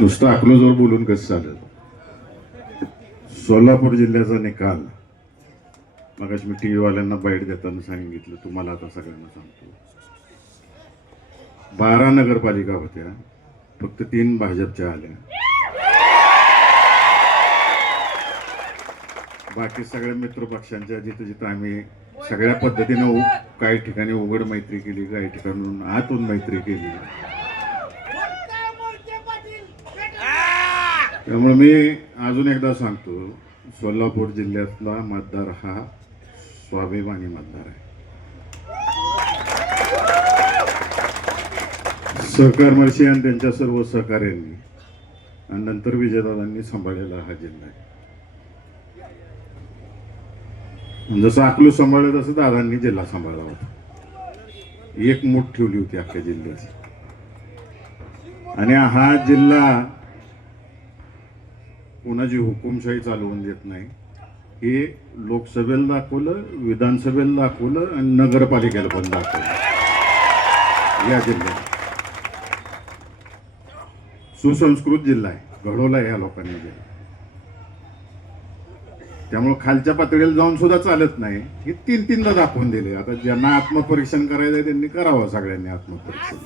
नुसतं अकलूजवर बोलून कसं चालेल. सोलापूर जिल्ह्याचा निकाल मगाशी मी टीव्ही वाल्यांना बाईट देताना सांगितलं, तुम्हाला आता सगळ्यांना सांगतो. 12 नगरपालिका होत्या, फक्त 3 भाजपच्या आल्या. बाकी सगळ्या मित्र पक्षांच्या जिथं जिथं आम्ही सगळ्या पद्धतीनं काही ठिकाणी उघड मैत्री केली, काही ठिकाणून आतून मैत्री केली. त्यामुळे मी अजून एकदा सांगतो, सोलापूर जिल्ह्यातला मतदार हा स्वाभिमानी मतदार आहे. सहकार मर्शी आणि त्यांच्या सर्व सहकार्यांनी आणि नंतर विजयदादांनी सांभाळलेला हा जिल्हा आहे. जसं अकलूज सांभाळलं तसं दादांनी जिल्हा सांभाळला होता. एक मूठ ठेवली होती अख्ख्या जिल्ह्याची. आणि हा जिल्हा कोणाची हुकुमशाही चालवून देत नाही. हे लोकसभेला दाखवलं, विधानसभेला दाखवलं आणि नगरपालिकेला पण दाखवलं. या जिल्ह्यात सुसंस्कृत जिल्हा आहे, घडवला ह्या लोकांनी जिल्हा. त्यामुळे खालच्या पातळीला जाऊन सुद्धा चालत नाही. हे 3-3दा दाखवून दिले. आता ज्यांना आत्मपरीक्षण करायचं त्यांनी करावं, सगळ्यांनी आत्मपरीक्षण.